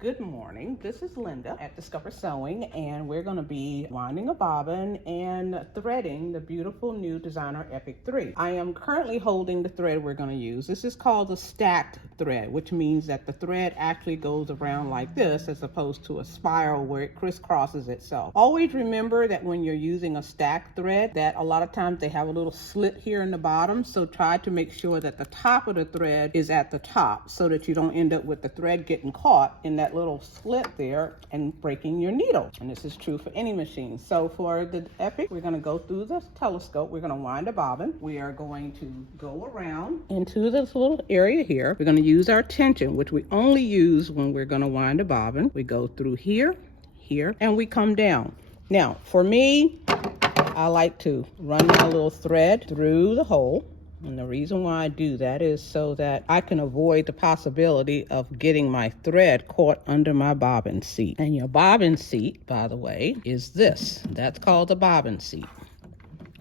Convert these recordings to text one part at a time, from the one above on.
Good morning, this is Linda at Discover Sewing, and we're going to be winding a bobbin and threading the beautiful new Designer Epic 3. I am currently holding the thread we're going to use. This is called a stacked thread, which means that the thread actually goes around like this as opposed to a spiral where it crisscrosses itself. Always remember that when you're using a stacked thread that a lot of times they have a little slit here in the bottom, so try to make sure that the top of the thread is at the top so that you don't end up with the thread getting caught in that little slit there and breaking your needle. And this is true for any machine. So for the Epic, we're going to go through the telescope. We're going to wind a bobbin. We are going to go around into this little area here. We're going to use our tension, which we only use when we're going to wind a bobbin. We go through here, here, and we come down. Now, for me, I like to run my little thread through the hole. And the reason why I do that is so that I can avoid the possibility of getting my thread caught under my bobbin seat. And your bobbin seat, by the way, is this. That's called a bobbin seat.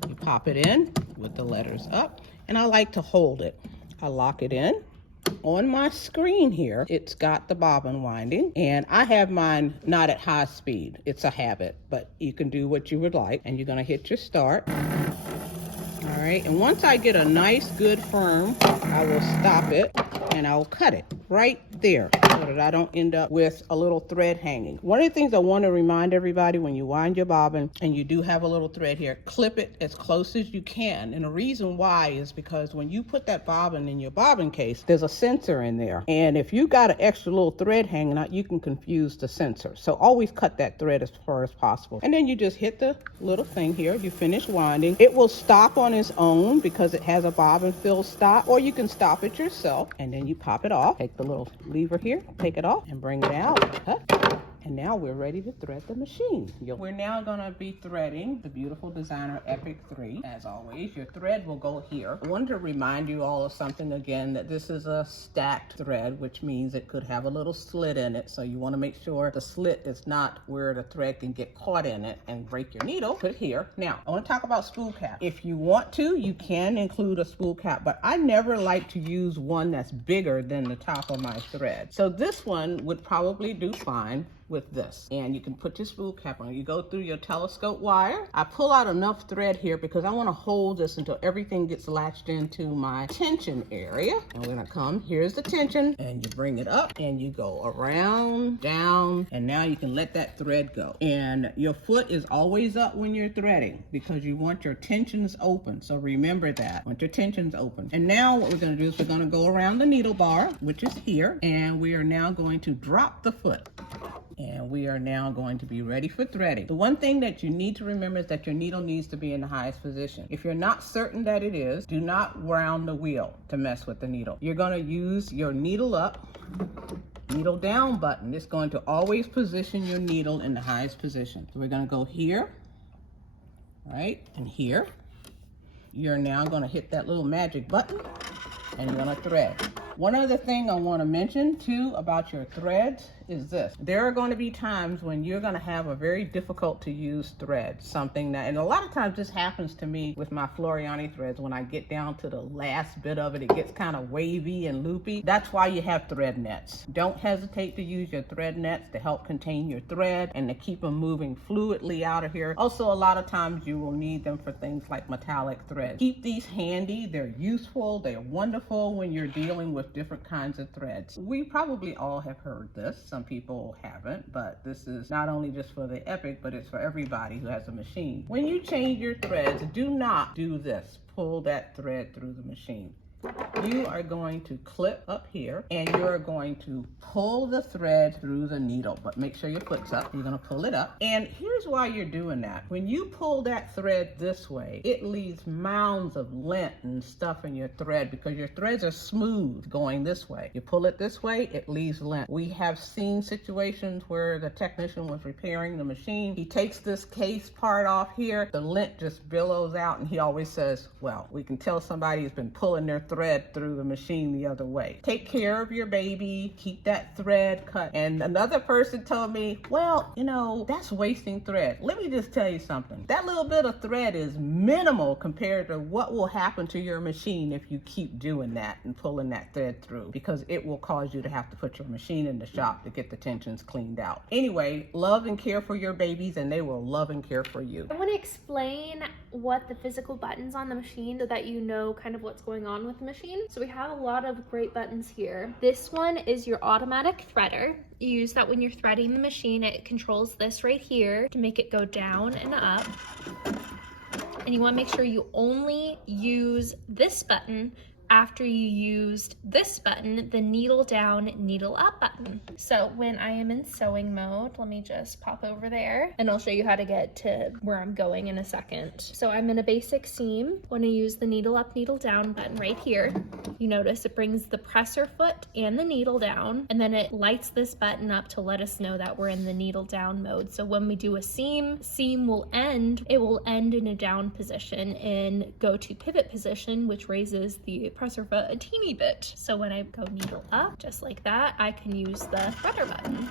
You pop it in with the letters up, and I like to hold it. I lock it in. On my screen here, it's got the bobbin winding, and I have mine not at high speed. It's a habit, but you can do what you would like. And you're going to hit your start. All right, and once I get a nice, good firm, I will stop it and I'll cut it right there so that I don't end up with a little thread hanging. One of the things I want to remind everybody when you wind your bobbin and you do have a little thread here, clip it as close as you can. And the reason why is because when you put that bobbin in your bobbin case, there's a sensor in there. And if you got an extra little thread hanging out, you can confuse the sensor. So always cut that thread as far as possible. And then you just hit the little thing here. You finish winding. It will stop on its own because it has a bobbin fill stop, or you can stop it yourself. And then you pop it off. Take the little lever here, take it off and bring it out. Cut. And now we're ready to thread the machine. We're now going to be threading the beautiful Designer Epic 3. As always, your thread will go here. I wanted to remind you all of something again, that this is a stacked thread, which means it could have a little slit in it. So you want to make sure the slit is not where the thread can get caught in it and break your needle. Put it here. Now, I want to talk about spool cap. If you want to, you can include a spool cap, but I never like to use one that's bigger than the top of my thread. So this one would probably do fine with this, and you can put your spool cap on. You go through your telescope wire. I pull out enough thread here because I want to hold this until everything gets latched into my tension area. And we're gonna come, here's the tension, and you bring it up and you go around, down, and now you can let that thread go. And your foot is always up when you're threading because you want your tensions open. So remember that, want your tensions open. And now what we're gonna do is we're gonna go around the needle bar, which is here, and we are now going to drop the foot. And we are now going to be ready for threading. The one thing that you need to remember is that your needle needs to be in the highest position. If you're not certain that it is, do not round the wheel to mess with the needle. You're going to use your needle up, needle down button. It's going to always position your needle in the highest position. So we're going to go here, right, and here. You're now going to hit that little magic button and you're going to thread. One other thing I want to mention too about your threads is this. There are going to be times when you're going to have a very difficult to use thread, something that, and a lot of times this happens to me with my Floriani threads. When I get down to the last bit of it, it gets kind of wavy and loopy. That's why you have thread nets. Don't hesitate to use your thread nets to help contain your thread and to keep them moving fluidly out of here. Also, a lot of times you will need them for things like metallic threads. Keep these handy. They're useful. They're wonderful when you're dealing with different kinds of threads. We probably all have heard this. Some people haven't, but this is not only just for the Epic, but it's for everybody who has a machine. When you change your threads, do not do this. Pull that thread through the machine. You are going to clip up here and you're going to pull the thread through the needle, but make sure your foot's up. You're going to pull it up. And here's why you're doing that. When you pull that thread this way, it leaves mounds of lint and stuff in your thread because your threads are smooth going this way. You pull it this way, it leaves lint. We have seen situations where the technician was repairing the machine. He takes this case part off here, the lint just billows out, and he always says, well, we can tell somebody has been pulling their thread through the machine the other way. Take care of your baby, keep that thread cut. And another person told me, well, you know, that's wasting thread. Let me just tell you something. That little bit of thread is minimal compared to what will happen to your machine if you keep doing that and pulling that thread through, because it will cause you to have to put your machine in the shop to get the tensions cleaned out. Anyway, love and care for your babies and they will love and care for you. I want to explain what the physical buttons on the machine so that you know kind of what's going on with the machine. So we have a lot of great buttons here. This one is your automatic threader. You use that when you're threading the machine. It controls this right here to make it go down and up. And you want to make sure you only use this button after you used this button, the needle down, needle up button. So when I am in sewing mode, let me just pop over there and I'll show you how to get to where I'm going in a second. So I'm in a basic seam. When I use the needle up, needle down button right here, you notice it brings the presser foot and the needle down, and then it lights this button up to let us know that we're in the needle down mode. So when we do a seam will end, it will end in a down position and go to pivot position, which raises the presser foot a teeny bit. So when I go needle up, just like that, I can use the threader button.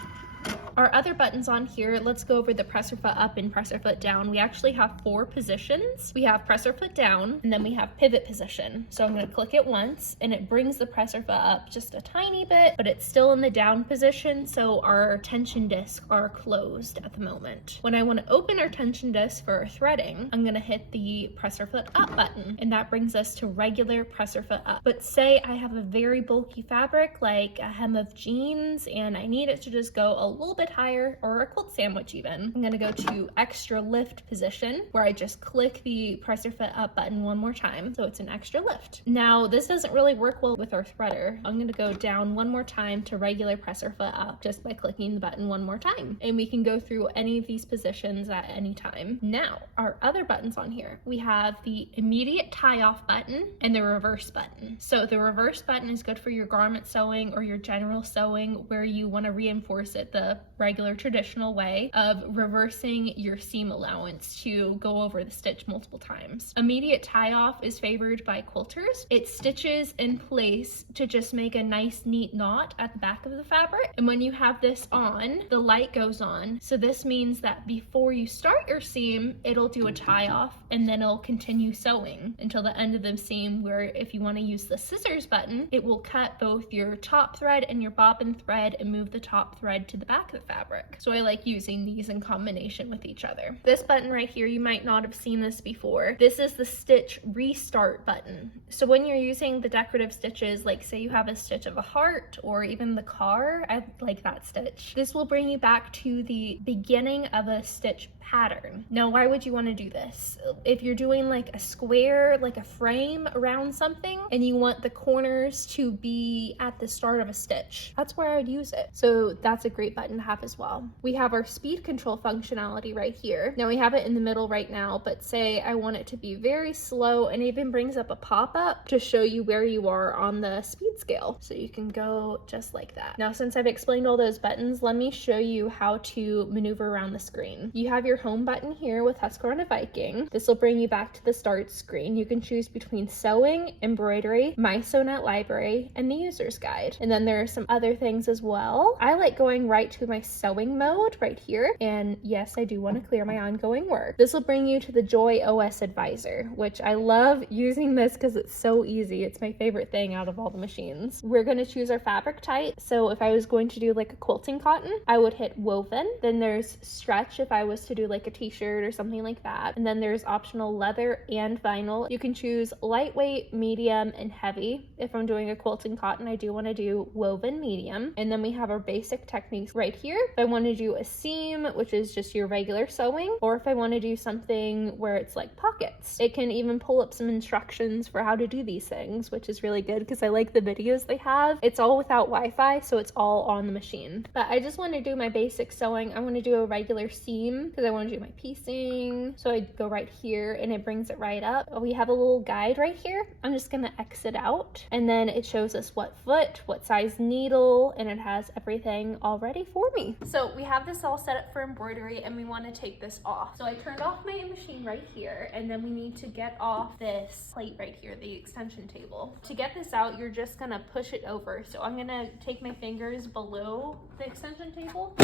Our other buttons on here, let's go over the presser foot up and presser foot down. We actually have 4 positions. We have presser foot down, and then we have pivot position. So I'm going to click it once, and it brings the presser foot up just a tiny bit, but it's still in the down position, so our tension discs are closed at the moment. When I want to open our tension disc for our threading, I'm going to hit the presser foot up button, and that brings us to regular presser foot up. But say I have a very bulky fabric, like a hem of jeans, and I need it to just go a little bit higher, or a quilt sandwich even. I'm gonna go to extra lift position, where I just click the presser foot up button one more time, so it's an extra lift. Now this doesn't really work well with our threader. I'm gonna go down one more time to regular presser foot up just by clicking the button one more time, and we can go through any of these positions at any time. Now our other buttons on here, we have the immediate tie off button and the reverse button. So the reverse button is good for your garment sewing or your general sewing where you want to reinforce it the regular traditional way of reversing your seam allowance to go over the stitch multiple times. Immediate tie off is favored by quilters. It stitches in place to just make a nice neat knot at the back of the fabric, and when you have this on, the light goes on. So this means that before you start your seam, it'll do a tie off and then it'll continue sewing until the end of the seam, where if you want to use the scissors button, it will cut both your top thread and your bobbin thread and move the top thread to the back of the fabric. So I like using these in combination with each other. This button right here, you might not have seen this before. This is the stitch restart button. So when you're using the decorative stitches, like say you have a stitch of a heart or even the car, I like that stitch. This will bring you back to the beginning of a stitch pattern. Now, why would you want to do this? If you're doing like a square, like a frame around something, and you want the corners to be at the start of a stitch, that's where I would use it. So that's a great button to have as well. We have our speed control functionality right here. Now we have it in the middle right now, but say I want it to be very slow, and it even brings up a pop-up to show you where you are on the speed scale. So you can go just like that. Now, since I've explained all those buttons, let me show you how to maneuver around the screen. You have your home button here with Husqvarna Viking. This will bring you back to the start screen. You can choose between sewing, embroidery, my Sewnet library, and the user's guide. And then there are some other things as well. I like going right to my sewing mode right here. And yes, I do want to clear my ongoing work. This will bring you to the JoyOS advisor, which I love using this because it's so easy. It's my favorite thing out of all the machines. We're going to choose our fabric type. So if I was going to do like a quilting cotton, I would hit woven. Then there's stretch if I was to do like a t-shirt or something like that. And then there's optional leather and vinyl. You can choose lightweight, medium, and heavy. If I'm doing a quilting cotton, I do want to do woven medium. And then we have our basic techniques right here. If I want to do a seam, which is just your regular sewing, or if I want to do something where it's like pockets, it can even pull up some instructions for how to do these things, which is really good because I like the videos they have. It's all without Wi-Fi, so it's all on the machine. But I just want to do my basic sewing. I want to do a regular seam because I want to do my piecing. So I go right here and it brings it right up. We have a little guide right here. I'm just gonna exit out, and then it shows us what foot, what size needle, and it has everything all ready for me. So we have this all set up for embroidery, and we want to take this off. So I turned off my machine right here, and then we need to get off this plate right here, the extension table. To get this out, you're just gonna push it over. So I'm gonna take my fingers below the extension table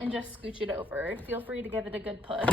and just scooch it over. Feel free to give it a good push.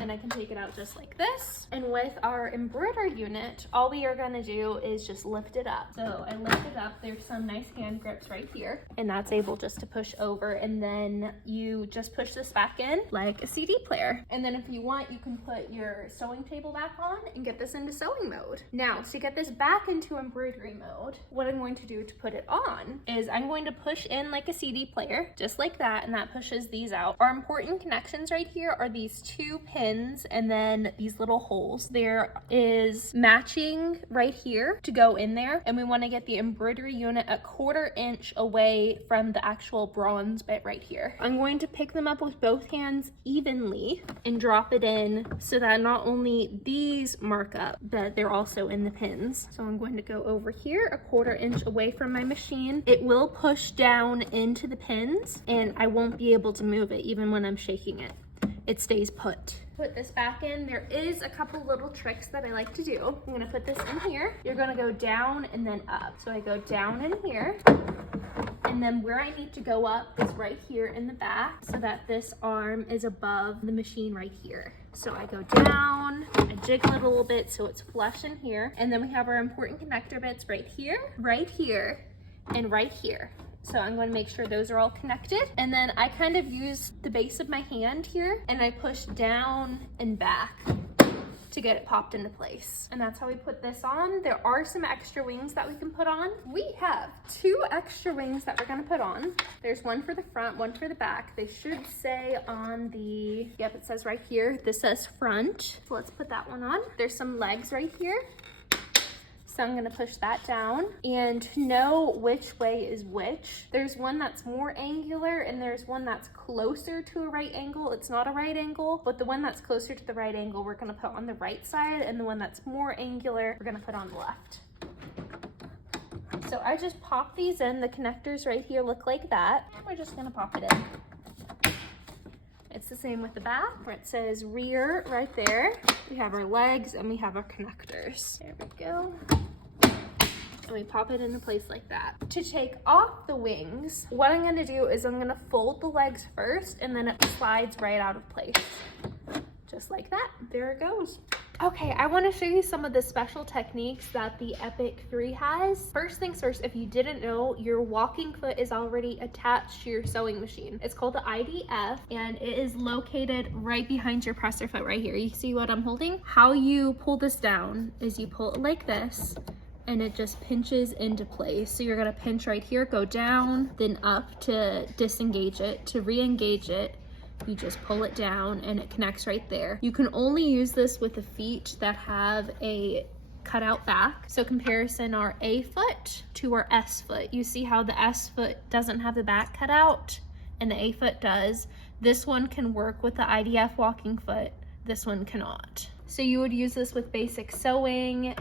And I can take it out just like this. And with our embroidery unit, all we are gonna do is just lift it up. So I lift it up, there's some nice hand grips right here, and that's able just to push over, and then you just push this back in like a CD player. And then if you want, you can put your sewing table back on and get this into sewing mode. Now, to get this back into embroidery mode, what I'm going to do to put it on is I'm going to push in like a CD player, just like that, and that pushes these out. Our important connections right here are these two pins and then these little holes. There is matching right here to go in there, and we want to get the embroidery unit a 1/4 inch away from the actual bronze bit right here. I'm going to pick them up with both hands evenly and drop it in so that not only these mark up, but they're also in the pins. So I'm going to go over here a 1/4 inch away from my machine. It will push down into the pins, and I won't be able to move it even when I'm shaking it. It stays put. Put this back in. There is a couple little tricks that I like to do. I'm gonna put this in here. You're gonna go down and then up. So I go down in here, and then where I need to go up is right here in the back so that this arm is above the machine right here. So I go down, I jiggle it a little bit so it's flush in here, and then we have our important connector bits right here, and right here. So I'm going to make sure those are all connected. And then I kind of use the base of my hand here, and I push down and back to get it popped into place. And that's how we put this on. There are some extra wings that we can put on. We have 2 extra wings that we're gonna put on. There's one for the front, one for the back. They should say on the, yep, it says right here, this says front. So let's put that one on. There's some legs right here. So I'm gonna push that down, and to know which way is which, there's one that's more angular and there's one that's closer to a right angle. It's not a right angle, but the one that's closer to the right angle we're gonna put on the right side, and the one that's more angular we're gonna put on the left. So I just pop these in. The connectors right here look like that. We're just gonna pop it in. It's the same with the back, where it says rear right there. We have our legs and we have our connectors. There we go. And we pop it into place like that. To take off the wings, what I'm gonna do is I'm gonna fold the legs first, and then it slides right out of place. Just like that. There it goes. Okay, I want to show you some of the special techniques that the Epic 3 has. First things first, if you didn't know, your walking foot is already attached to your sewing machine. It's called the IDF, and it is located right behind your presser foot right here. You see what I'm holding? How you pull this down is you pull it like this, and it just pinches into place. So you're gonna pinch right here, go down, then up to disengage it. To re-engage it, you just pull it down and it connects right there. You can only use this with the feet that have a cutout back. So comparison our A foot to our S foot. You see how the S foot doesn't have the back cut out and the A foot does. This one can work with the IDF walking foot. This one cannot. So you would use this with basic sewing.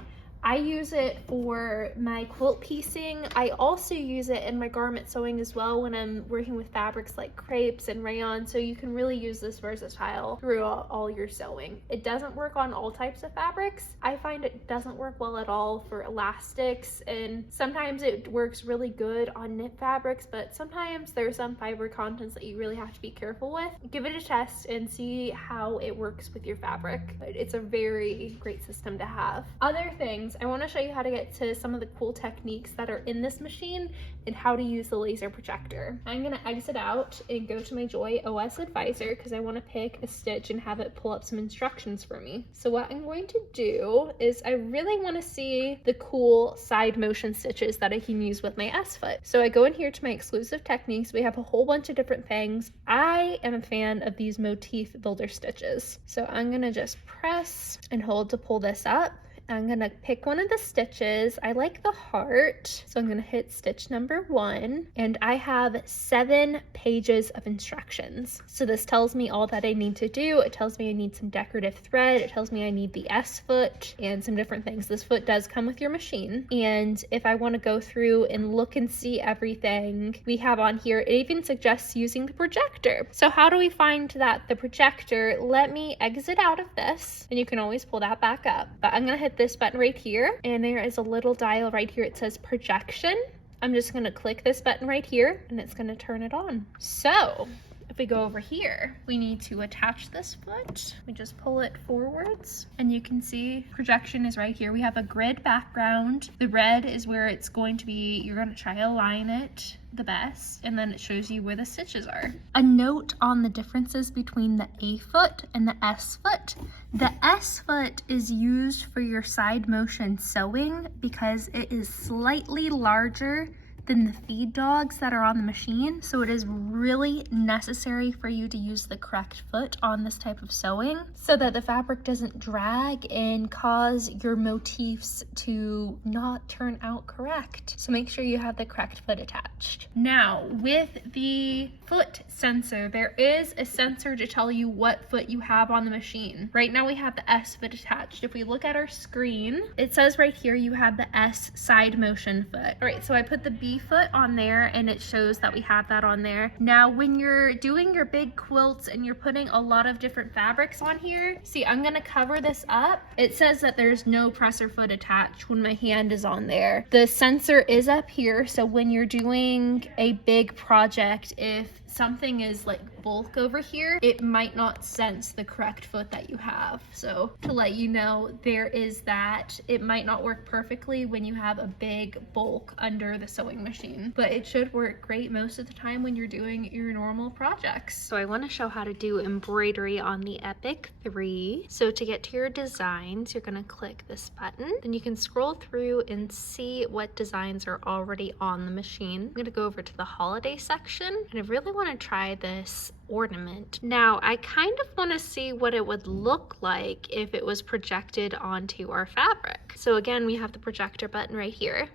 I use it for my quilt piecing. I also use it in my garment sewing as well when I'm working with fabrics like crepes and rayon, so you can really use this versatile throughout all your sewing. It doesn't work on all types of fabrics. I find it doesn't work well at all for elastics, and sometimes it works really good on knit fabrics, but sometimes there are some fiber contents that you really have to be careful with. Give it a test and see how it works with your fabric. It's a very great system to have. Other things, I want to show you how to get to some of the cool techniques that are in this machine and how to use the laser projector. I'm going to exit out and go to my JoyOS advisor because I want to pick a stitch and have it pull up some instructions for me. So what I'm going to do is I really want to see the cool side motion stitches that I can use with my S foot. So I go in here to my exclusive techniques. We have a whole bunch of different things. I am a fan of these motif builder stitches. So I'm going to just press and hold to pull this up. I'm gonna pick one of the stitches. I like the heart, so I'm gonna hit stitch number 1, and I have 7 pages of instructions. So this tells me all that I need to do. It tells me I need some decorative thread. It tells me I need the S foot and some different things. This foot does come with your machine, and if I want to go through and look and see everything we have on here, it even suggests using the projector. So how do we find the projector? Let me exit out of this, and you can always pull that back up. But I'm gonna hit this button right here, and there is a little dial right here. It says projection. I'm just gonna click this button right here, and it's gonna turn it on. So if we go over here, we need to attach this foot. We just pull it forwards, and you can see projection is right here. We have a grid background. The red is where it's going to be. You're going to try to align it the best, and then it shows you where the stitches are. A note on the differences between the A foot and the S foot. The S foot is used for your side motion sewing because it is slightly larger than the feed dogs that are on the machine, so it is really necessary for you to use the correct foot on this type of sewing so that the fabric doesn't drag and cause your motifs to not turn out correct. So make sure you have the correct foot attached. Now, with the foot sensor, there is a sensor to tell you what foot you have on the machine. Right now we have the S foot attached. If we look at our screen, it says right here you have the S side motion foot. All right, so I put the B foot on there, and it shows that we have that on there. Now, when you're doing your big quilts and you're putting a lot of different fabrics on here, see, I'm gonna cover this up. It says that there's no presser foot attached when my hand is on there. The sensor is up here, so when you're doing a big project, if something is like bulk over here, it might not sense the correct foot that you have. So to let you know, there is that. It might not work perfectly when you have a big bulk under the sewing machine, but it should work great most of the time when you're doing your normal projects. So I want to show how to do embroidery on the Epic 3. So to get to your designs, you're going to click this button, then you can scroll through and see what designs are already on the machine. I'm going to go over to the holiday section, and I really want to try this ornament. Now, I kind of want to see what it would look like if it was projected onto our fabric. So again, we have the projector button right here,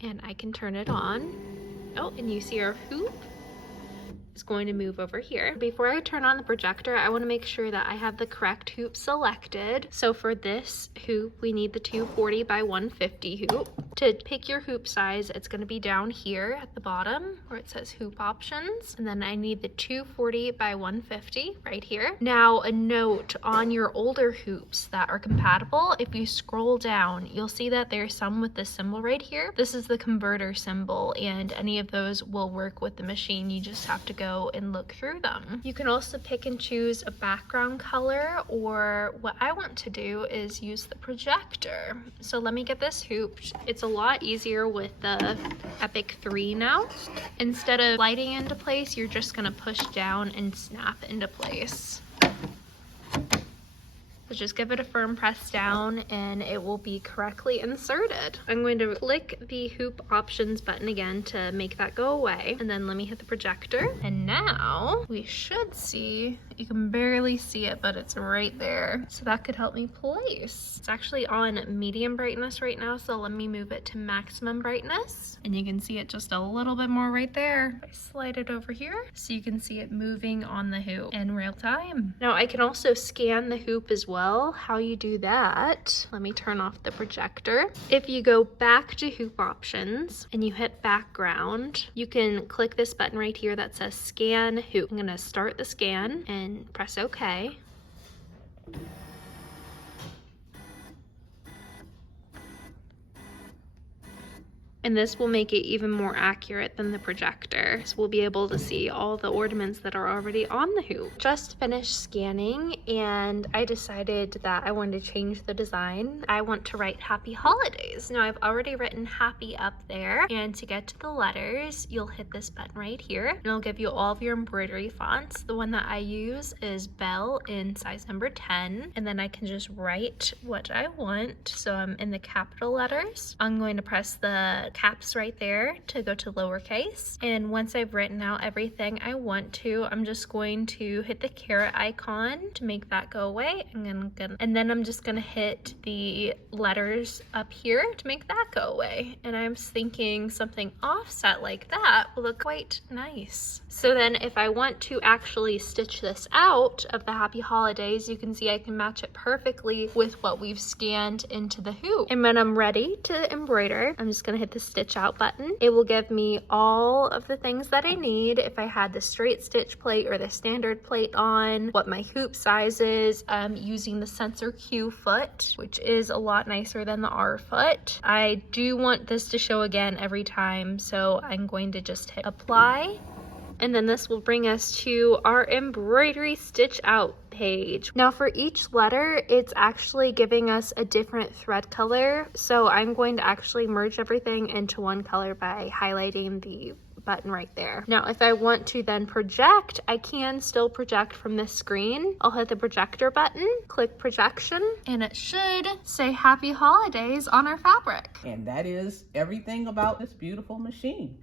and I can turn it on. Oh, and you see our hoop is going to move over here. Before I turn on the projector, I want to make sure that I have the correct hoop selected. So for this hoop, we need the 240 by 150 hoop. To pick your hoop size, it's going to be down here at the bottom where it says hoop options, and then I need the 240 by 150 right here. Now, a note on your older hoops that are compatible, if you scroll down, you'll see that there's some with this symbol right here. This is the converter symbol, and any of those will work with the machine. You just have to go and look through them. You can also pick and choose a background color, or what I want to do is use the projector. So let me get this hoop. It's a lot easier with the Epic 3 now. Instead of sliding into place, you're just gonna push down and snap into place. So just give it a firm press down and it will be correctly inserted. I'm going to click the hoop options button again to make that go away. And then let me hit the projector. And now we should see, you can barely see it, but it's right there. So that could help me place. It's actually on medium brightness right now, so let me move it to maximum brightness. And you can see it just a little bit more right there. I slide it over here so you can see it moving on the hoop in real time. Now I can also scan the hoop as well. How you do that, let me turn off the projector. If you go back to hoop options and you hit background, you can click this button right here that says scan hoop. I'm gonna start the scan and press OK. And this will make it even more accurate than the projector. So we'll be able to see all the ornaments that are already on the hoop. Just finished scanning and I decided that I wanted to change the design. I want to write Happy Holidays. Now I've already written happy up there, and to get to the letters, you'll hit this button right here and it'll give you all of your embroidery fonts. The one that I use is Bell in size number 10, and then I can just write what I want. So I'm in the capital letters. I'm going to press the caps right there to go to lowercase. And once I've written out everything I want to, I'm just going to hit the caret icon to make that go away. And then I'm just gonna hit the letters up here to make that go away. And I'm thinking something offset like that will look quite nice. So then if I want to actually stitch this out of the happy holidays, you can see I can match it perfectly with what we've scanned into the hoop. And when I'm ready to embroider, I'm just gonna hit the stitch out button. It will give me all of the things that I need. If I had the straight stitch plate or the standard plate on, what my hoop size is, using the sensor Q foot, which is a lot nicer than the R foot. I do want this to show again every time, so I'm going to just hit apply. And then this will bring us to our embroidery stitch out page. Now for each letter, it's actually giving us a different thread color. So I'm going to actually merge everything into one color by highlighting the button right there. Now if I want to then project, I can still project from this screen. I'll hit the projector button, click projection, and it should say happy holidays on our fabric. And that is everything about this beautiful machine.